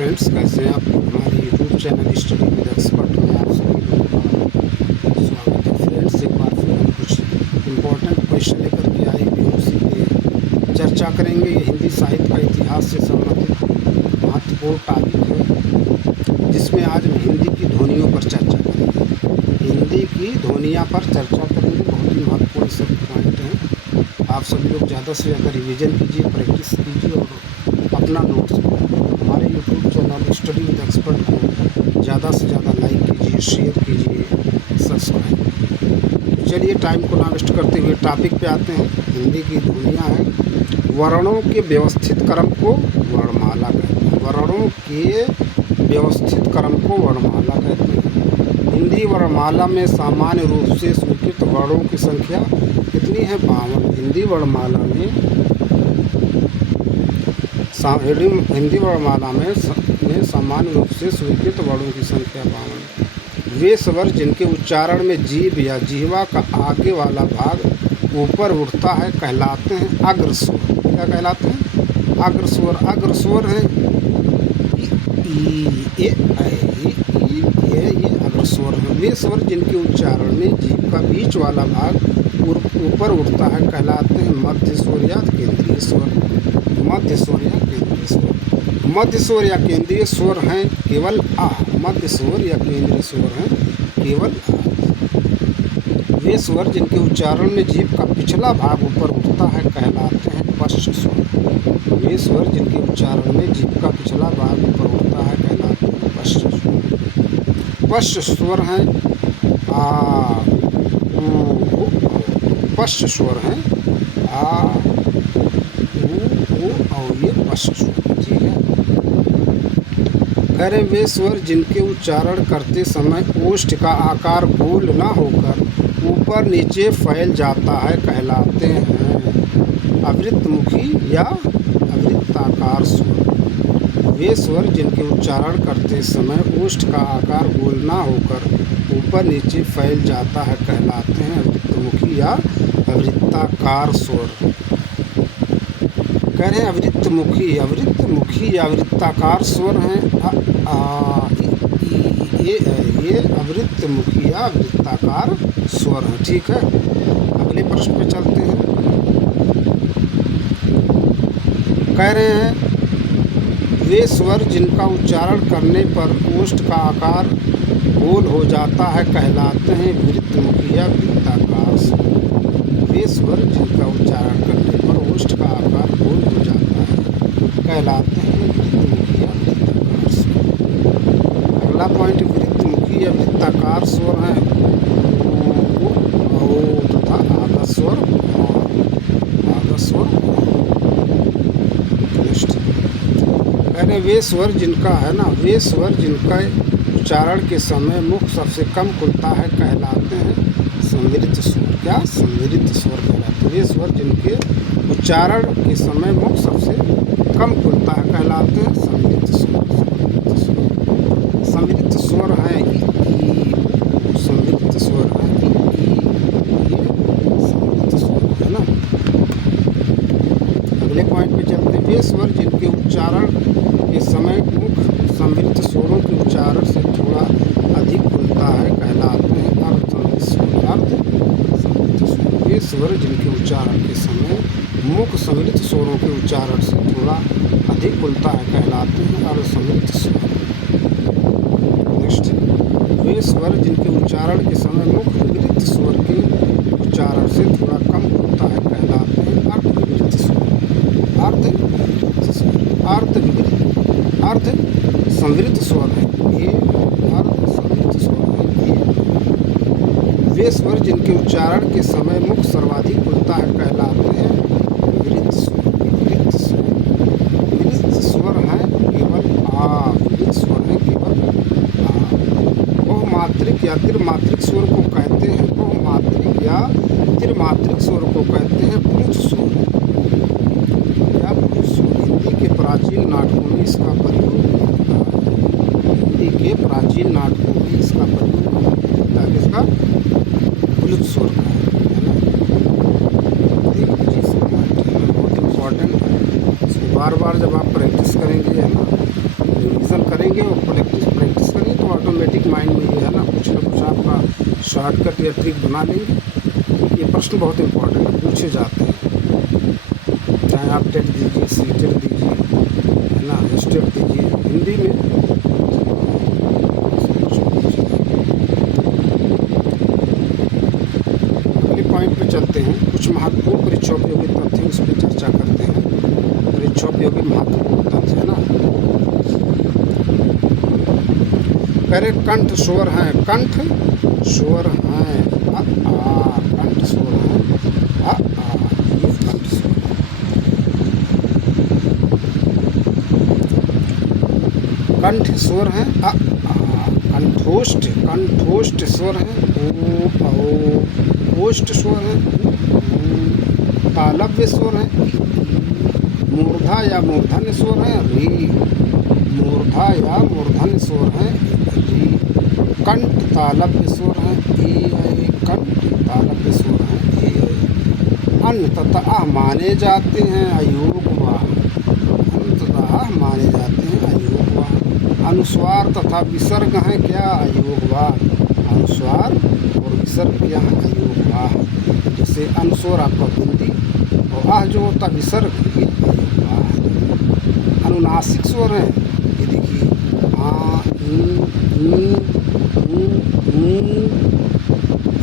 Friends, कैसे हैं आप? हमारे YouTube channel study with expert में आप सभी लोगों का स्वागत है। फ्रेंड्स, एक बार फिर हम कुछ इम्पोर्टेंट क्वेश्चन लेकर के आए हुए हैं, उसी पे चर्चा करेंगे। ये हिंदी साहित्य का इतिहास से संबंधित महत्वपूर्ण टॉपिक है, जिसमें आज हम हिंदी की ध्वनियों पर चर्चा करेंगे। हिंदी की ध्वनियाँ पर चर्चा करेंगे। बहुत ही महत्वपूर्ण सब पॉइंट हैं। आप सभी लोग ज़्यादा से ज़्यादा रिविज़न कीजिए, प्रैक्टिस कीजिए और अपना नोट्स हमारे YouTube channel study with expert को ज़्यादा से ज़्यादा लाइक कीजिए, शेयर कीजिए, सब्सक्राइब। चलिए, टाइम को ना वेस्ट करते हुए टॉपिक पे आते हैं। हिंदी की ध्वनियाँ हैं। वर्णों के व्यवस्थित क्रम को वर्णमाला कहते हैं। वर्णों के व्यवस्थित क्रम को वर्णमाला कहते हैं। हिंदी वर्णमाला में सामान्य रूप से स्वीकृत वर्णों की संख्या कितनी है? 52। हिंदी वर्णमाला में सामान्य रूप से स्वीकृत वर्णों की संख्या 52। वे स्वर जिनके उच्चारण में जीभ या जिह्वा का आगे वाला भाग ऊपर उठता है कहलाते हैं अग्रस्वर। क्या कहलाते हैं? अग्रस्वर। अग्रस्वर है ये अग्रस्वर है। वे स्वर जिनके उच्चारण में जीभ का बीच वाला भाग ऊपर उठता है कहलाते हैं मध्य स्वर या केंद्रीय स्वर। मध्य स्वर या केंद्रीय स्वर। मध्य स्वर या केंद्रीय स्वर हैं केवल आ। मध्य स्वर या केंद्रीय स्वर हैं केवल आ। वे स्वर जिनके उच्चारण में जीभ का पिछला भाग ऊपर उठता है कहलाते हैं पश्च स्वर। वे स्वर जिनके उच्चारण में जीभ का पिछला भाग ऊपर उठता है कहलाते हैं पश्च स्वर। पश्च स्वर हैं आ उ। पश्च स्वर हैं आ उ और ये पश्च स्वर। ठीक है। कह रहे वे स्वर जिनके उच्चारण करते समय ओष्ठ का आकार गोल न होकर ऊपर नीचे फैल जाता है कहलाते हैं अवृत्तमुखी या अवृत्ताकार स्वर। वे स्वर जिनके उच्चारण करते समय ओष्ठ का आकार गोल न होकर ऊपर नीचे फैल जाता है कहलाते हैं अवृत्तमुखी या अवृत्ताकार स्वर। कह रहे हैं अवृत्तमुखी या अवृत्ताकार स्वर हैं ये अवृत्तमुखी या अवृत्ताकार स्वर हैं। ठीक है। अगले प्रश्न पे चलते हैं। कह रहे हैं वे स्वर जिनका उच्चारण करने पर ओष्ठ का आकार गोल हो जाता है कहलाते हैं वृत्तमुखी या वृत्ताकार स्वर। वे स्वर जिनका उच्चारण करने पर ओष्ठ का आकार गोल हो जाता है कहलाते हैं वृत्तमुखी या वृत्ताकार स्वर। अगला पॉइंट, वृत्तमुखी या वृत्ताकार स्वर हैं ओ तथा आगस्वर। वे स्वर जिनका है ना, वे स्वर जिनका उच्चारण के समय मुख सबसे कम खुलता है कहलाते हैं संवृत्त स्वर। क्या? संवृत्त स्वर कहलाते हैं। वे स्वर जिनके उच्चारण के समय मुख सबसे कम खुलता है कहलाते हैं संवृत्त स्वर। संवृत्त स्वर हैं संवृत्त स्वर हैं ये संवृत्त स्वर है ना। अगले पॉइंट पे चलते हैं। वे स्वर जिनके उच्चारण के समय मुख संवृत्त स्वरों के उच्चारण से थोड़ा अधिक खुलता है कहलाते हैं अर्धसंवृत्त स्वर। अर्धसंवृत्त स्वर। वे स्वर जिनके उच्चारण के समय मुख संवृत्त स्वरों के उच्चारण से थोड़ा अधिक खुलता है कहलाते हैं अर्धसंवृत्त स्वर। नेक्स्ट, वे स्वर जिनके उच्चारण के समय मुख विवृत्त स्वर के उच्चारण से थोड़ा कम खुलता है कहलाते हैं अर्धविवृत्त स्वर। अर्ध संवृत्त स्वर है ये। अर्ध संवृत्त स्वर है ये। वे स्वर जिनके उच्चारण के समय मुख सर्वाधिक खुलता है कहलाते हैं विवृत्त स्वर। विवृत्त स्वर हैं केवल आ। विवृत्त स्वर हैं केवल आ। बहुमात्रिक या त्रिमात्रिक स्वर को कहते हैं बहुमात्रिक या त्रिमात्रिक स्वर को कहते हैं पुरुष स्वर। हिंदी के प्राचीन नाटकों में इसका प्रयोग होता है। हिंदी के प्राचीन नाटकों में इसका प्रयोग होता है। इसका पुरुष स्वर का है ना। देख लीजिए, बहुत इम्पोर्टेंट है। इसको बार बार जब आप प्रैक्टिस करेंगे है ना, रिविज़न शॉर्टकट या ट्रिक बना लेंगे। ये प्रश्न बहुत इंपॉर्टेंट है, पूछे जाते हैं, चाहे आप टेट दीजिए, सीटेट दीजिए, है ना, स्टेट दीजिए, हिंदी में अगले पॉइंट पे चलते हैं। कुछ महत्वपूर्ण परीक्षोपयोगी तथ्य उस पर चर्चा करते हैं। परीक्षोपयोगी महत्वपूर्ण तथ्य है ना, पहले कंठ स्वर हैं, कंठ स्वर हैं, कंठ स्वर है, ये कंठ स्वर है। कंठ स्वर है, कंठोष्ठ, कंठोष्ठ स्वर है, ओष्ठ स्वर है, तालव्य स्वर है, मूर्धा या मूर्धन्य स्वर है, री, मूर्धा या मूर्धन्य स्वर है, री, कंठ तालव्य स्वर है, ई, कंठ तालव्य स्वर है, ई, अन तथा आह माने जाते हैं अयोगवाह, अन तथा आह माने जाते हैं अयोगवाह। अनुस्वार तथा विसर्ग हैं क्या अयोगवाह, अनुस्वार और विसर्ग क्या है अयोगवाह। जैसे अनुस्वार आपका बिंदी और आह जो होता विसर्ग, ये अयोगवाह। अनुनासिक स्वर है, ये देखिए आ,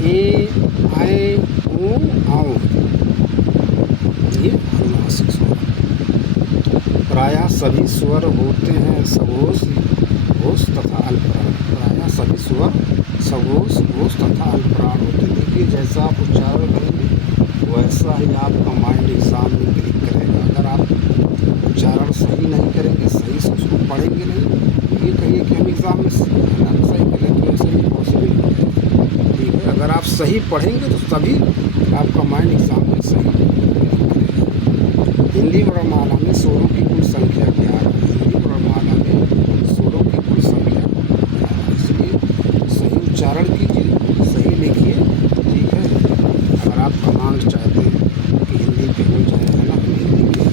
ए, आए, ऊ, आऊं, ये अनुनासिक स्वर। प्रायः सभी स्वर होते हैं सघोष, घोष तथा अल्पप्राण। प्रायः सभी स्वर सघोष, घोष तथा अल्पप्राण होते हैं। देखिए जैसा आप उच्चारण करेंगे वैसा ही आपका माइंड एग्जाम में क्लिक करेगा। अगर आप उच्चारण सही नहीं करेंगे, सही से उसको पढ़ेंगे नहीं, ये कहिए कि हम एग्ज़ाम में सही करेंगे, ऐसा ही पॉसिबल नहीं है। ठीक है, अगर आप सही पढ़ेंगे तो तभी आपका माइंड एग्जाम में सही करेगा। हिंदी वर्णमाला में स्वरों की कुल संख्या 11 है। हिंदी वर्णमाला में स्वरों की कुल संख्या 11, इसलिए सही उच्चारण कीजिए, सही लिखिए। ठीक है, अगर आप कमांड चाहते हैं कि हिंदी पे हो जाए, है ना, हिंदी के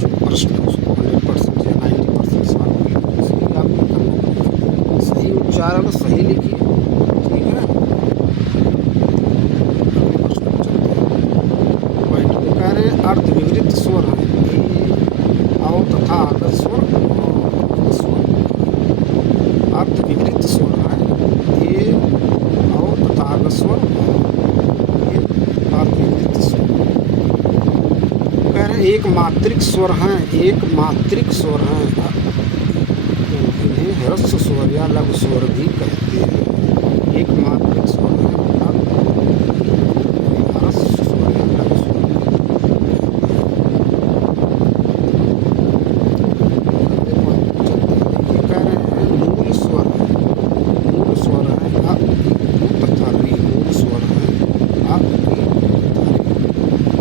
जो प्रश्न है उसको 100% या 90% सॉल्व किया, इसलिए आपको करना पड़ेगा सही उच्चारण, सही लिखिए। ठीक है, अगले प्रश्न पे चलते हैं। पॉइंट पे कह रहे हैं अर्धविवृत स्वर है, ए, औ तथा आगत स्वर, स्वर अर्धविवृत स्वर है, ए, औ तथा आगत स्वर, ये अर्धविवृत स्वर। कह रहे हैं एक मात्रिक स्वर हैं, एक मात्रिक स्वर हैं, इन्हें ह्रस्व स्वर या लघु स्वर भी कहते हैं। एक मात्रिक स्वर है, ह्रस्व स्वर या लघु स्वर भी कहते हैं। देखिए कह रहे हैं मूल स्वर है, मूल स्वर है, तथा री, मूल स्वर है,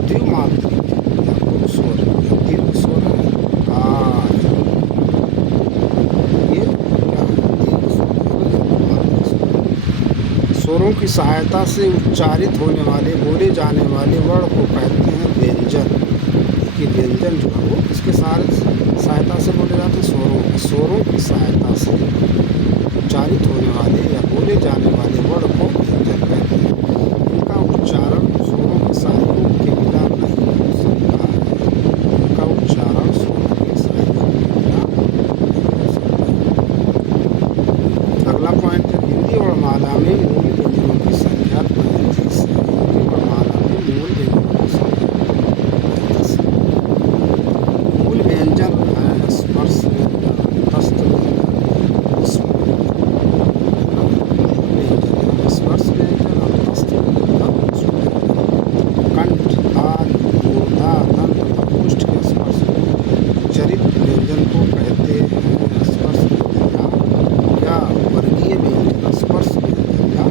द्विमात्रिक या गुरु स्वर या दीर्घ स्वर है, ये क्या है, दीर्घ स्वर या द्विमात्रिक स्वर। स्वरों की सहायता से उच्चारित होने वाले, बोले जाने वाले वर्ण को कहते हैं व्यंजन। देखिए व्यंजन जो है वो किसके सहायता से बोले जाते हैं, स्वरों की सहायता से उच्चारित होने वाले या बोले जाने वाले वर्ण को व्यंजन कहते हैं। इनका उच्चारण स्वरों के सहयोग के बिना नहीं हो सकता है, इनका उच्चारण स्वरों के सहयोग के बिना नहीं हो सकता है। अगला पॉइंट है हिंदी वर्णमाला में मूल व्यंजनों की संख्या 35 है। हिंदी वर्णमाला में मूल व्यंजनों की संख्या 35 है। मूल व्यंजन है स्पर्श व्यंजन, तस्त व्यंजन, पुष्प व्यंजन, स्पर्श व्यंजन और तस्त व्यंजन और पुष्प व्यंजन। कंठ, ताल, मूर्धा, दंत तथा ओष्ठ के स्पर्श चरित व्यंजन को कहते हैं स्पर्श व्यंजन या वर्गीय व्यंजन। स्पर्श व्यंजन या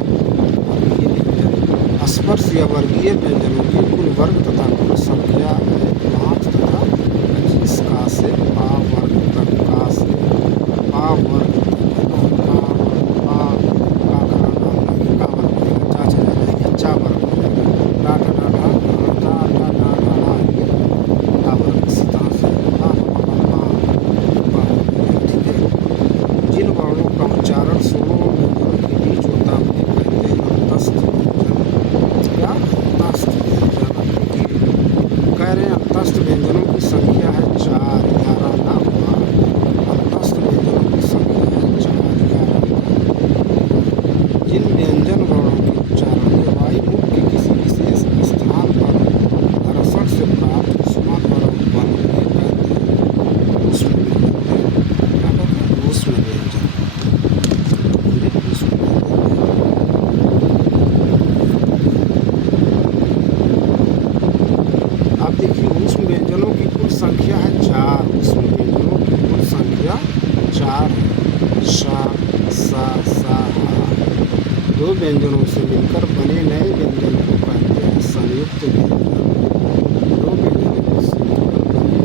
वर्गीय व्यंजन। स्पर्श या वर्गीय व्यंजनों की कुल वर्ग तथा कुल संख्या है 5 तथा 25 का से पा वर्ग तक, का से पा वर्ग तक, चा वर्ग हो जाएगा, डा डा डा डा डा डा डा डा, ये डा वर्ग इसी तरह से पा पा पा पा। ठीक है, जिन वर्णों का उच्चारण स्वरों व्यंजनों के बीच होता है उन्हें कहते हैं दो व्यंजनों से मिलकर बने नए व्यंजन को कहते हैं संयुक्त व्यंजन। दो व्यंजनों से मिलकर बने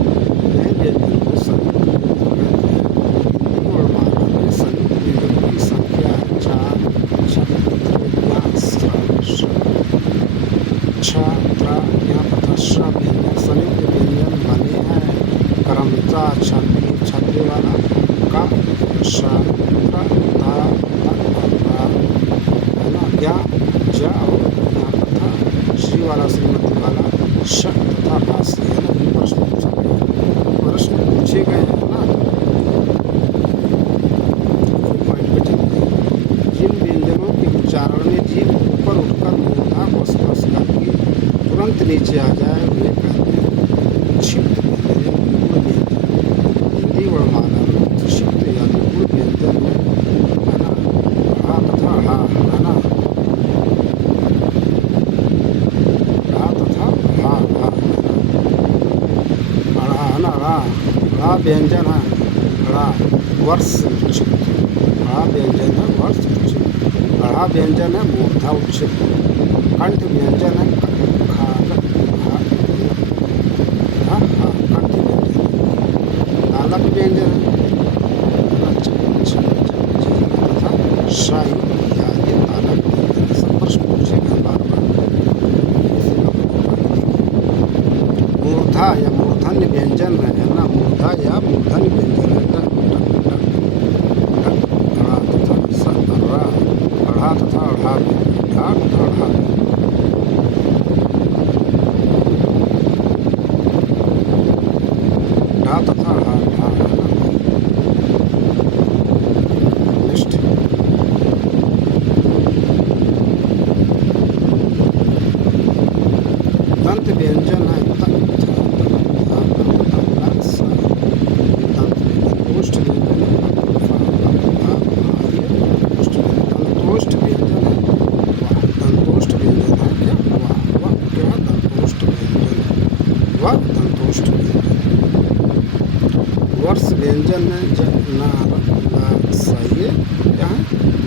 नए व्यंजन को संयुक्त व्यंजन कहते हैं। हिंदी वर्णमाला में संयुक्त व्यंजनों की संख्या है 4 छ तथा श व्यंजन संयुक्त व्यंजन बने हैं क्रमशः छल्ले वाला का श त्र धा है ना, ज्ञा ज और यहाँ तथा श्री वाला श्रीमती वाला श तथा रा से है ना। ये प्रश्न पूछे गए हैं ना, पॉइंट पे चलते हैं। जिन व्यंजनों के उच्चारण में जीभ ऊपर उठकर मूर्धा को स्पर्श करके तुरंत नीचे आ जाए वे कहते हैं क्षिप्त व्यंजन या गुण व्यंजन। हिंदी वर्णमाला में क्षिप्त या गुण व्यंजन में है ना हा तथा हा है ना, हा तथा हा हा है ना, रा व्यंजन है रा वर्ष उच्चित, रा व्यंजन है वर्ष उच्चित, रा व्यंजन है मूर्धा उच्चित, कंठ व्यंजन है कंठ व्यंजन, तालक व्यंजन तथा शाही या ये तालक व्यंजन। सब प्रश्न पूछे गए बार बार। मूर्धा या मूर्धन्य व्यंजन है ना, मूर्धा या मूर्धन्य व्यंजन है ढा तथा ढा ढा तथा ढा ढा तथा ढा ढा है ना। नेक्स्ट दंत व्यंजन है ओष्ठ व्यंजन है दंतोष्ठ व्यंजन है दंतोष्ठ व्यंजन है क्या वह क्या दंतोष्ठ व्यंजन वह दंतोष्ठ व्यंजन। वर्ष व्यंजन है सही क्या है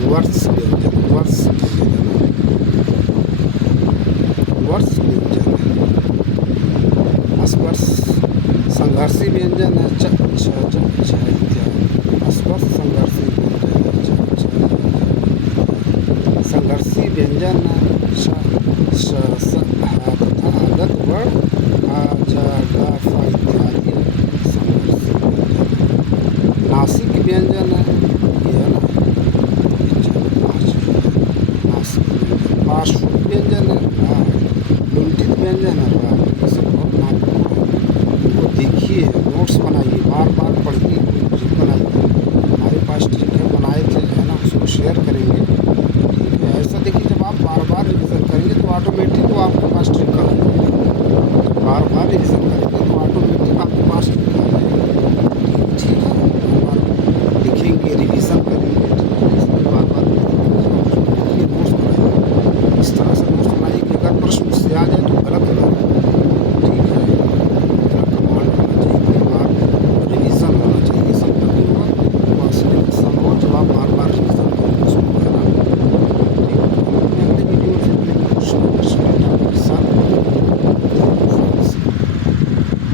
वर्ष व्यंजन वर्ष वर्ष व्यंजन है। स्पर्श संघर्षी व्यंजन है स्पर्श संघर्षी व्यंजन है संघर्षी व्यंजन है तथा आगत वर्ण आ जा गा फा इत्यादि संघर्षी व्यंजन। नासिक व्यंजन है ये है ना नासिक व्यंजन। पार्श्व व्यंजन है लुंठित व्यंजन है ये सब बहुत महत्वपूर्ण है। तो देखिए नोट्स बनाइए बार बार पढ़िए बनाइए। हमारे पास ट्रिक है बनाए थे है ना, उसको शेयर करेंगे।